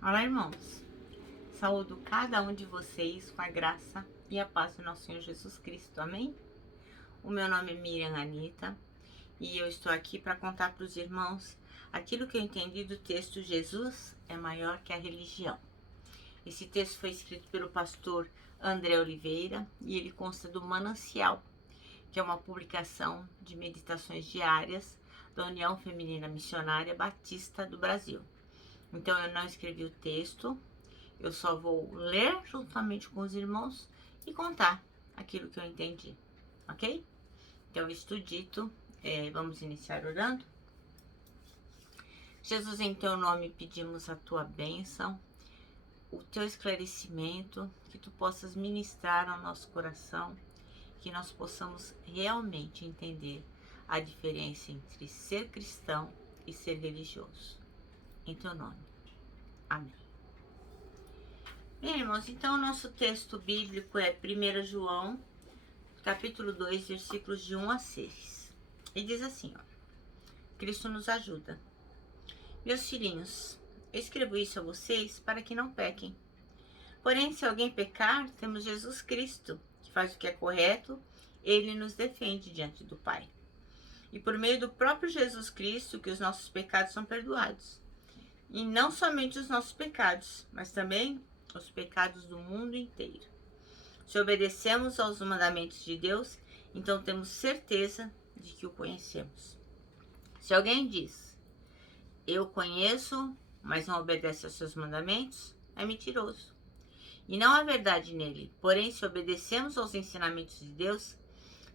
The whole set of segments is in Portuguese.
Olá, irmãos. Saúdo cada um de vocês com a graça e a paz do nosso Senhor Jesus Cristo. Amém? O meu nome é Miriam Anita e eu estou aqui para contar para os irmãos aquilo que eu entendi do texto Jesus é maior que a religião. Esse texto foi escrito pelo pastor André Oliveira e ele consta do Manancial, que é uma publicação de meditações diárias da União Feminina Missionária Batista do Brasil. Então eu não escrevi o texto, eu só vou ler juntamente com os irmãos e contar aquilo que eu entendi, ok? Então, isto dito, vamos iniciar orando. Jesus, em teu nome pedimos a tua bênção, o teu esclarecimento, que tu possas ministrar ao nosso coração, que nós possamos realmente entender a diferença entre ser cristão e ser religioso. Em teu nome. Amém. Bem, irmãos, então o nosso texto bíblico é 1 João, capítulo 2, versículos de 1 a 6. E diz assim, ó: Cristo nos ajuda. Meus filhinhos, eu escrevo isso a vocês para que não pequem. Porém, se alguém pecar, temos Jesus Cristo, que faz o que é correto, ele nos defende diante do Pai. E por meio do próprio Jesus Cristo que os nossos pecados são perdoados. E não somente os nossos pecados, mas também os pecados do mundo inteiro. Se obedecemos aos mandamentos de Deus, então temos certeza de que o conhecemos. Se alguém diz, eu conheço, mas não obedece aos seus mandamentos, é mentiroso. E não há verdade nele. Porém, se obedecemos aos ensinamentos de Deus,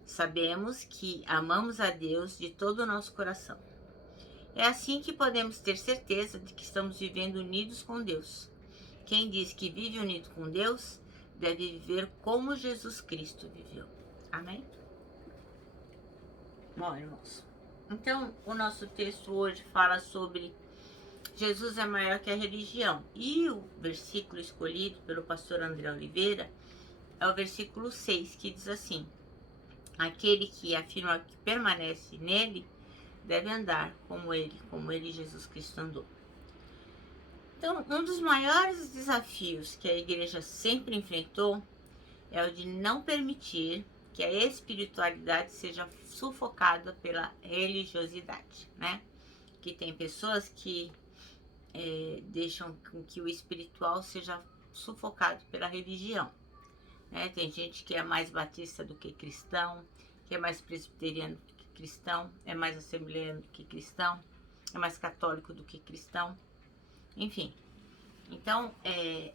sabemos que amamos a Deus de todo o nosso coração. É assim que podemos ter certeza de que estamos vivendo unidos com Deus. Quem diz que vive unido com Deus, deve viver como Jesus Cristo viveu. Amém? Bom, irmãos, então o nosso texto hoje fala sobre Jesus é maior que a religião. E o versículo escolhido pelo pastor André Oliveira é o versículo 6, que diz assim: aquele que afirma que permanece nele deve andar como ele, Jesus Cristo, andou. Então, um dos maiores desafios que a igreja sempre enfrentou é o de não permitir que a espiritualidade seja sufocada pela religiosidade, né? Que tem pessoas que deixam que o espiritual seja sufocado pela religião, né? Tem gente que é mais batista do que cristão, que é mais presbiteriano do que cristão, é mais assembleano do que cristão, é mais católico do que cristão, enfim. Então,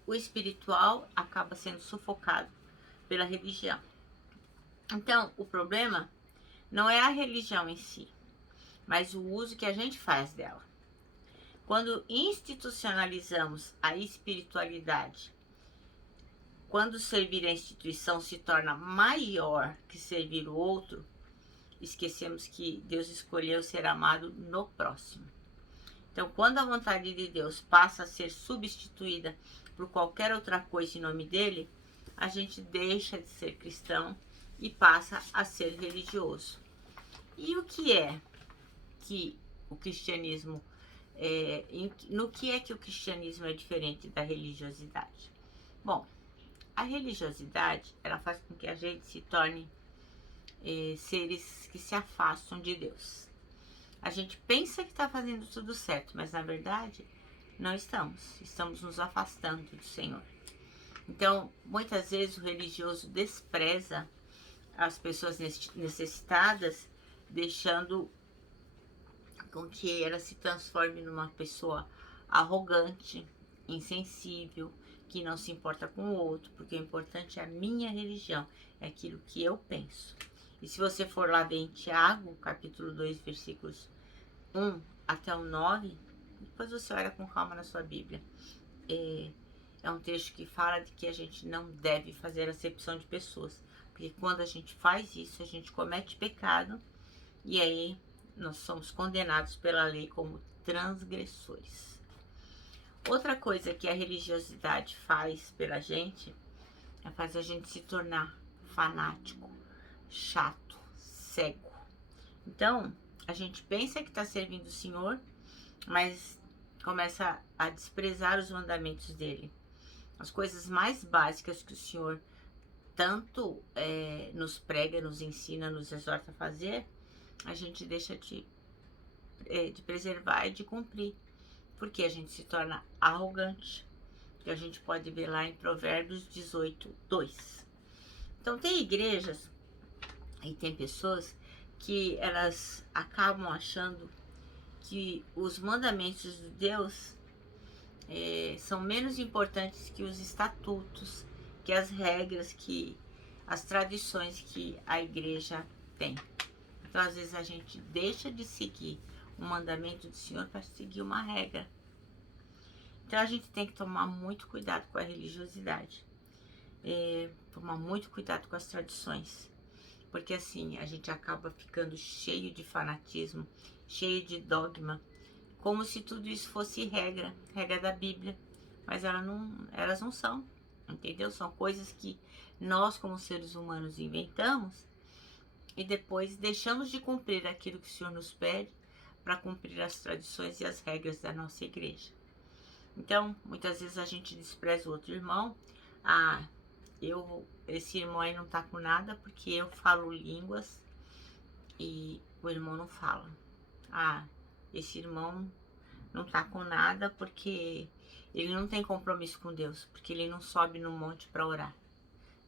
o espiritual acaba sendo sufocado pela religião. Então, o problema não é a religião em si, mas o uso que a gente faz dela. Quando institucionalizamos a espiritualidade, quando servir a instituição se torna maior que servir o outro, esquecemos que Deus escolheu ser amado no próximo. Então, quando a vontade de Deus passa a ser substituída por qualquer outra coisa em nome dele, a gente deixa de ser cristão e passa a ser religioso. E o que é que o cristianismo no que é que o cristianismo é diferente da religiosidade? Bom, a religiosidade, ela faz com que a gente se torne seres que se afastam de Deus. A gente pensa que está fazendo tudo certo, mas na verdade não estamos. Estamos nos afastando do Senhor. Então, muitas vezes o religioso despreza as pessoas necessitadas, deixando com que ela se transforme numa pessoa arrogante, insensível, que não se importa com o outro, porque o importante é a minha religião, é aquilo que eu penso. E se você for lá ver em Tiago, capítulo 2, versículos 1 até o 9, depois você olha com calma na sua Bíblia. É um texto que fala de que a gente não deve fazer acepção de pessoas, porque quando a gente faz isso, a gente comete pecado, e aí nós somos condenados pela lei como transgressores. Outra coisa que a religiosidade faz pela gente é fazer a gente se tornar fanático, chato, cego. Então, a gente pensa que está servindo o Senhor, mas começa a desprezar os mandamentos dele. As coisas mais básicas que o Senhor tanto nos prega, nos ensina, nos exorta a fazer, a gente deixa de preservar e de cumprir, porque a gente se torna arrogante, que a gente pode ver lá em Provérbios 18, 2. Então tem igrejas e tem pessoas que elas acabam achando que os mandamentos de Deus são menos importantes que os estatutos, que as regras, que as tradições que a igreja tem. Então, às vezes, a gente deixa de seguir o mandamento do Senhor para seguir uma regra. Então, a gente tem que tomar muito cuidado com a religiosidade, tomar muito cuidado com as tradições, porque assim a gente acaba ficando cheio de fanatismo, cheio de dogma, como se tudo isso fosse regra da Bíblia, mas elas não são, entendeu? São coisas que nós, como seres humanos, inventamos e depois deixamos de cumprir aquilo que o Senhor nos pede para cumprir as tradições e as regras da nossa igreja. Então, muitas vezes a gente despreza o outro irmão. Esse irmão aí não tá com nada porque eu falo línguas e o irmão não fala. Esse irmão não tá com nada porque ele não tem compromisso com Deus, porque ele não sobe no monte para orar.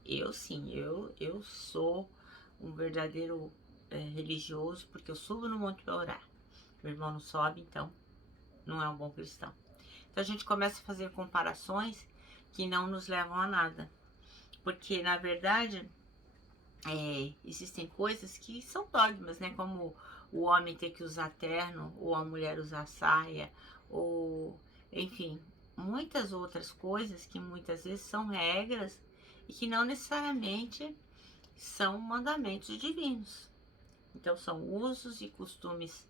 Eu sim, eu sou um verdadeiro religioso, porque eu subo no monte para orar. O irmão não sobe, então não é um bom cristão. Então a gente começa a fazer comparações que não nos levam a nada, porque na verdade existem coisas que são dogmas, né? Como o homem ter que usar terno, ou a mulher usar saia, ou enfim, muitas outras coisas que muitas vezes são regras e que não necessariamente são mandamentos divinos. Então são usos e costumes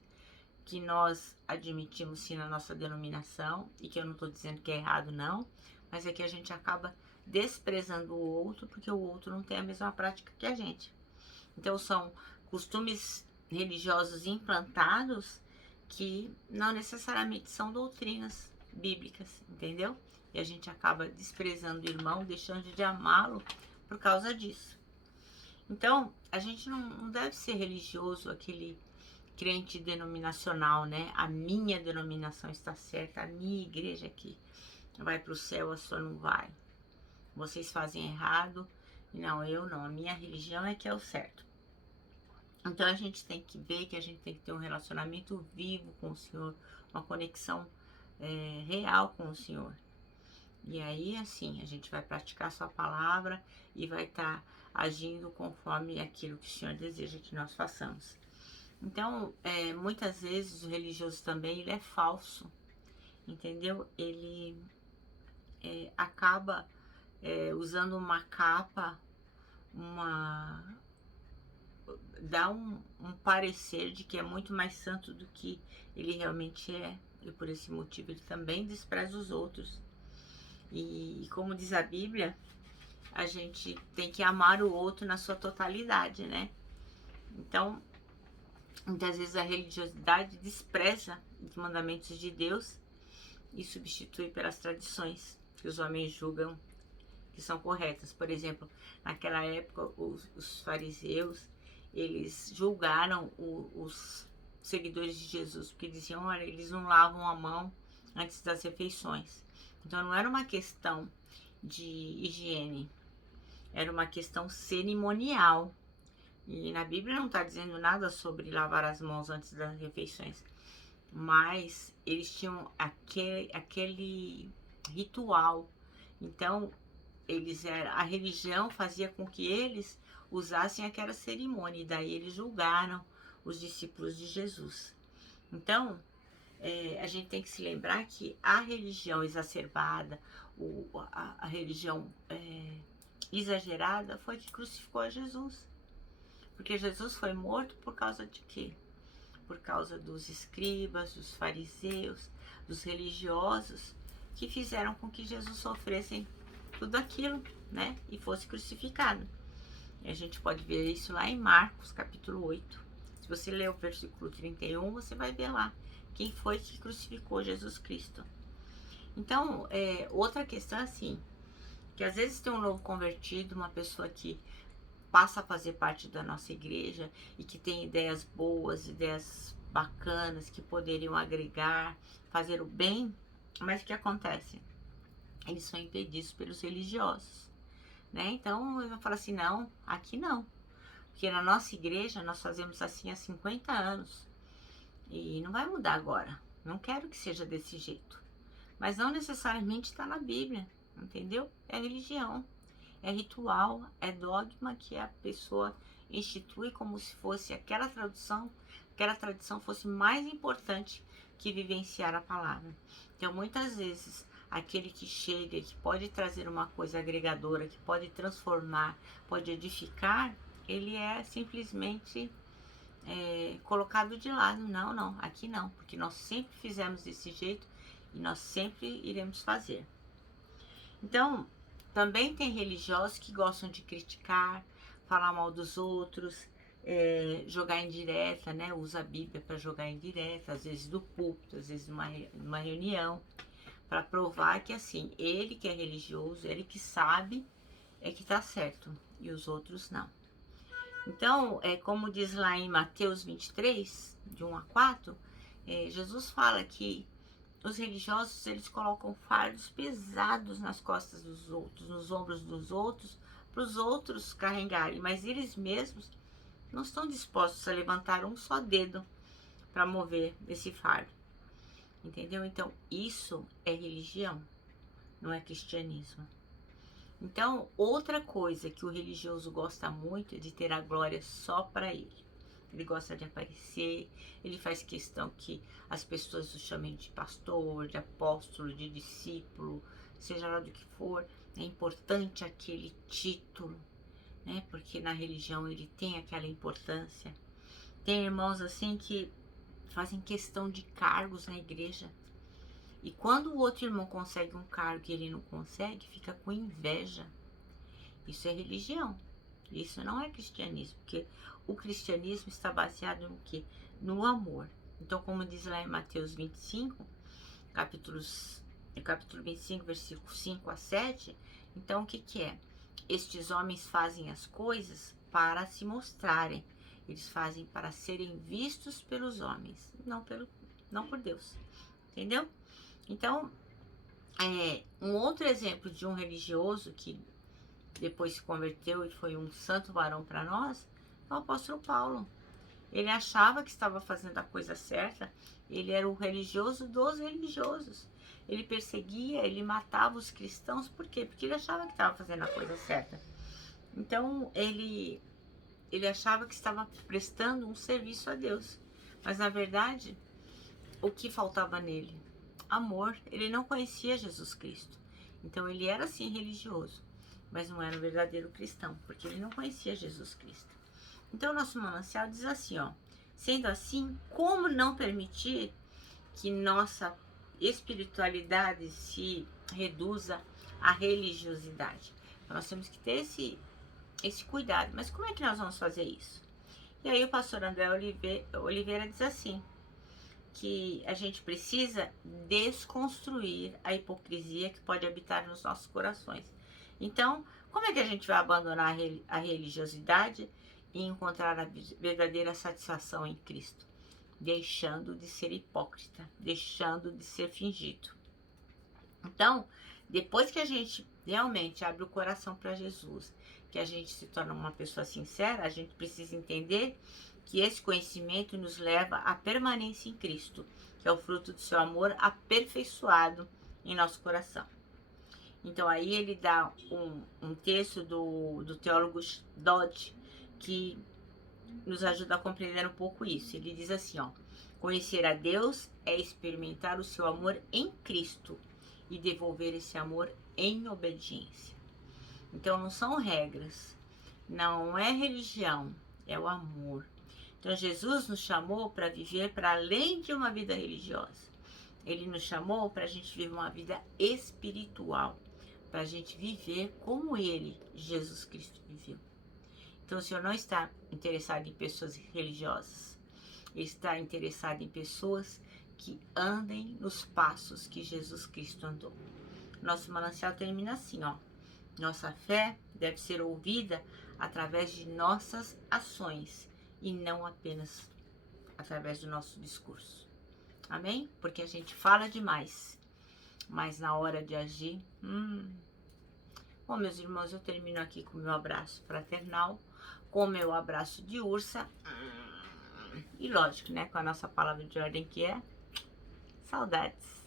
que nós admitimos sim na nossa denominação, e que eu não estou dizendo que é errado não, mas é que a gente acaba desprezando o outro porque o outro não tem a mesma prática que a gente. Então são costumes religiosos implantados que não necessariamente são doutrinas bíblicas, entendeu? E a gente acaba desprezando o irmão, deixando de amá-lo por causa disso. Então, a gente não deve ser religioso, aquele crente denominacional, né? A minha denominação está certa, a minha igreja aqui vai para o céu, a sua não vai. Vocês fazem errado. Não, eu não. A minha religião é que é o certo. Então a gente tem que ver que a gente tem que ter um relacionamento vivo com o Senhor, uma conexão real com o Senhor. E aí, assim, a gente vai praticar a sua palavra e vai estar agindo conforme aquilo que o Senhor deseja que nós façamos. Então, muitas vezes o religioso também, ele é falso, entendeu? Ele acaba usando uma capa, dá um parecer de que é muito mais santo do que ele realmente é, e por esse motivo ele também despreza os outros. E como diz a Bíblia, a gente tem que amar o outro na sua totalidade, né? Então, muitas vezes a religiosidade despreza os mandamentos de Deus e substitui pelas tradições que os homens julgam que são corretas. Por exemplo, naquela época, os fariseus, eles julgaram os seguidores de Jesus, porque diziam, olha, eles não lavam a mão antes das refeições. Então não era uma questão de higiene, era uma questão cerimonial. E na Bíblia não está dizendo nada sobre lavar as mãos antes das refeições, mas eles tinham aquele ritual. Então a religião fazia com que eles usassem aquela cerimônia, e daí eles julgaram os discípulos de Jesus. Então a gente tem que se lembrar que a religião exacerbada, a religião exagerada foi que crucificou a Jesus. Porque Jesus foi morto por causa de quê? Por causa dos escribas, dos fariseus, dos religiosos, que fizeram com que Jesus sofresse tudo aquilo, né? E fosse crucificado. E a gente pode ver isso lá em Marcos, capítulo 8. Se você ler o versículo 31, você vai ver lá quem foi que crucificou Jesus Cristo. Então, outra questão é assim, que às vezes tem um novo convertido, uma pessoa que passa a fazer parte da nossa igreja e que tem ideias boas, ideias bacanas, que poderiam agregar, fazer o bem, mas o que acontece? Eles são impedidos pelos religiosos, né? Então, eu vou falar assim, não, aqui não. Porque na nossa igreja, nós fazemos assim há 50 anos. E não vai mudar agora. Não quero que seja desse jeito. Mas não necessariamente está na Bíblia, entendeu? É religião, é ritual, é dogma que a pessoa institui como se fosse aquela tradição fosse mais importante que vivenciar a palavra. Então, muitas vezes, aquele que chega, que pode trazer uma coisa agregadora, que pode transformar, pode edificar, ele é simplesmente colocado de lado. Não, não, aqui não, porque nós sempre fizemos desse jeito e nós sempre iremos fazer. Então, também tem religiosos que gostam de criticar, falar mal dos outros, jogar indireta, né? Usa a Bíblia para jogar indireta, às vezes do púlpito, às vezes numa reunião, para provar que assim, ele que é religioso, ele que sabe é que está certo e os outros não. Então, como diz lá em Mateus 23, de 1 a 4, Jesus fala que os religiosos, eles colocam fardos pesados nas costas dos outros, nos ombros dos outros, para os outros carregarem, mas eles mesmos não estão dispostos a levantar um só dedo para mover esse fardo, entendeu? Então, isso é religião, não é cristianismo. Então, outra coisa que o religioso gosta muito é de ter a glória só para ele. Ele gosta de aparecer, ele faz questão que as pessoas o chamem de pastor, de apóstolo, de discípulo, seja lá do que for. É importante aquele título, né? Porque na religião ele tem aquela importância. Tem irmãos assim que fazem questão de cargos na igreja. E quando o outro irmão consegue um cargo e ele não consegue, fica com inveja. Isso é religião. Isso não é cristianismo, porque o cristianismo está baseado no quê? No amor. Então, como diz lá em Mateus 25, capítulo 25, versículos 5 a 7, então o que é? Estes homens fazem as coisas para se mostrarem. Eles fazem para serem vistos pelos homens, não por Deus. Entendeu? Então, um outro exemplo de um religioso que depois se converteu e foi um santo varão para nós, é o apóstolo Paulo. Ele achava que estava fazendo a coisa certa, ele era o religioso dos religiosos. Ele perseguia, ele matava os cristãos, por quê? Porque ele achava que estava fazendo a coisa certa. Então, ele achava que estava prestando um serviço a Deus. Mas, na verdade, o que faltava nele? Amor. Ele não conhecia Jesus Cristo. Então, ele era, sim, religioso, mas não era um verdadeiro cristão, porque ele não conhecia Jesus Cristo. Então, o nosso manancial diz assim, ó: sendo assim, como não permitir que nossa espiritualidade se reduza à religiosidade? Então, nós temos que ter esse cuidado. Mas como é que nós vamos fazer isso? E aí o pastor André Oliveira diz assim, que a gente precisa desconstruir a hipocrisia que pode habitar nos nossos corações. Então, como é que a gente vai abandonar a religiosidade e encontrar a verdadeira satisfação em Cristo? Deixando de ser hipócrita, deixando de ser fingido. Então, depois que a gente realmente abre o coração para Jesus, que a gente se torna uma pessoa sincera, a gente precisa entender que esse conhecimento nos leva à permanência em Cristo, que é o fruto do seu amor aperfeiçoado em nosso coração. Então aí ele dá um texto do teólogo Dodge que nos ajuda a compreender um pouco isso. Ele diz assim, ó: conhecer a Deus é experimentar o seu amor em Cristo e devolver esse amor em obediência. Então não são regras, não é religião, é o amor. Então Jesus nos chamou para viver para além de uma vida religiosa. Ele nos chamou para a gente viver uma vida espiritual, para a gente viver como Ele, Jesus Cristo, viveu. Então o Senhor não está interessado em pessoas religiosas, Ele está interessado em pessoas que andem nos passos que Jesus Cristo andou. Nosso manancial termina assim, ó. Nossa fé deve ser ouvida através de nossas ações e não apenas através do nosso discurso. Amém? Porque a gente fala demais, mas na hora de agir... Bom, meus irmãos, eu termino aqui com o meu abraço fraternal, com o meu abraço de ursa. E lógico, né? Com a nossa palavra de ordem que é saudades.